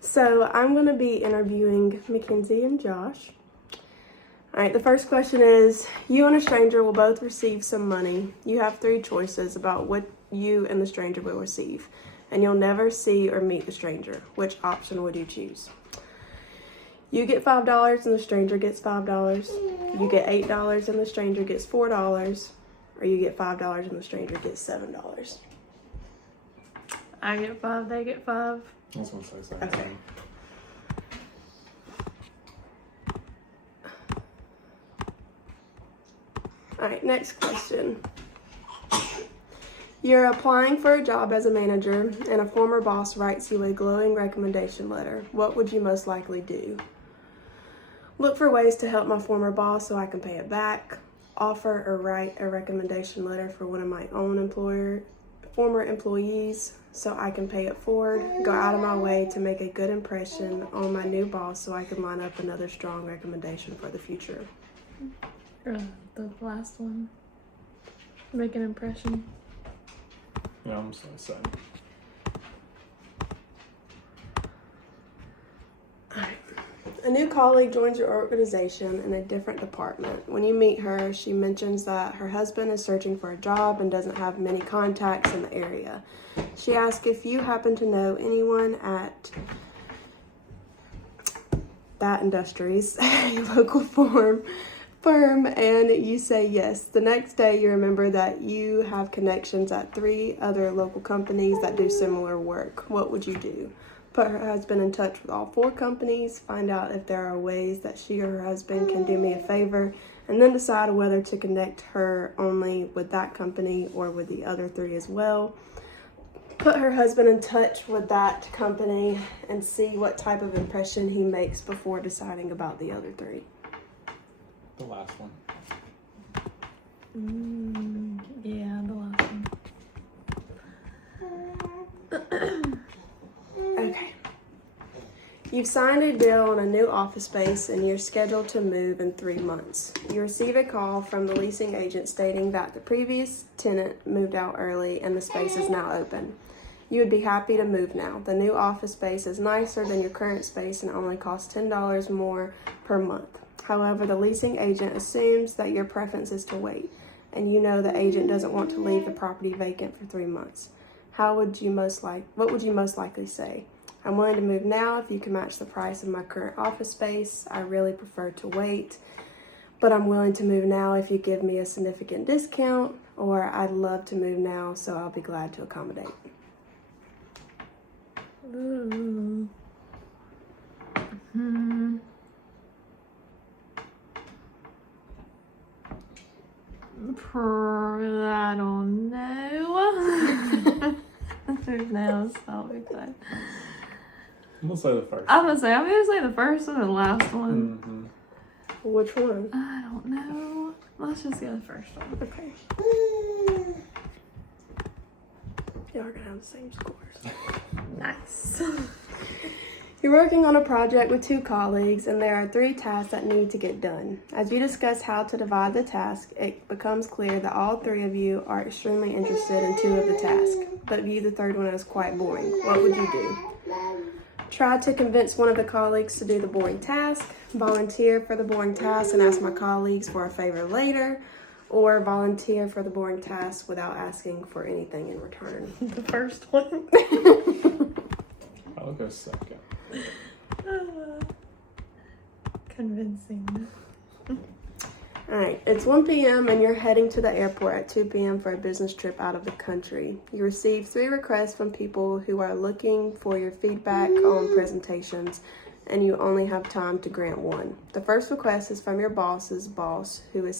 So I'm going to be interviewing Mackenzie and Josh. All right, the first question is, you and a stranger will both receive some money. You have 3 choices about what you and the stranger will receive, and you'll never see or meet the stranger. Which option would you choose? You get $5 and the stranger gets $5. You get $8 and the stranger gets $4. Or you get $5 and the stranger gets $7. I get 5, they get 5. I was gonna say same Okay. thing. All right, next question. You're applying for a job as a manager and a former boss writes you a glowing recommendation letter. What would you most likely do? Look for ways to help my former boss so I can pay it back. Offer or write a recommendation letter for one of my own former employees so I can pay it forward. Go out of my way to make a good impression on my new boss so I can line up another strong recommendation for the future. The last one. Make an impression. Yeah, I'm just gonna say. A new colleague joins your organization in a different department. When you meet her, she mentions that her husband is searching for a job and doesn't have many contacts in the area. She asks if you happen to know anyone at That Industries, a local firm, and you say yes. The next day, you remember that you have connections at 3 other local companies that do similar work. What would you do? Put her husband in touch with all 4 companies, find out if there are ways that she or her husband can do me a favor, and then decide whether to connect her only with that company or with the other 3 as well. Put her husband in touch with that company and see what type of impression he makes before deciding about the other 3. The last one. Yeah, the last one. Okay. You've signed a deal on a new office space and you're scheduled to move in 3 months. You receive a call from the leasing agent stating that the previous tenant moved out early and the space is now open. You would be happy to move now. The new office space is nicer than your current space and only costs $10 more per month. However, the leasing agent assumes that your preference is to wait, and you know the agent doesn't want to leave the property vacant for 3 months. What would you most likely say? I'm willing to move now if you can match the price of my current office space. I really prefer to wait, but I'm willing to move now if you give me a significant discount, or I'd love to move now, so I'll be glad to accommodate. Ooh. I don't know. There's no solid time. We'll say the first. I'm gonna say the first one or the last one. Mm-hmm. Which one? I don't know. Let's just go the first one. Okay. Y'all are gonna have the same scores. Nice. You're working on a project with 2 colleagues and there are 3 tasks that need to get done. As you discuss how to divide the task, it becomes clear that all 3 of you are extremely interested in 2 of the tasks, but view the 3rd one as quite boring. What would you do? Try to convince one of the colleagues to do the boring task, volunteer for the boring task and ask my colleagues for a favor later, or volunteer for the boring task without asking for anything in return. The first one. I'll go second. Convincing. All right, it's 1 p.m. and you're heading to the airport at 2 p.m. for a business trip out of the country. You receive 3 requests from people who are looking for your feedback on presentations, and you only have time to grant 1. The first request is from your boss's boss, who is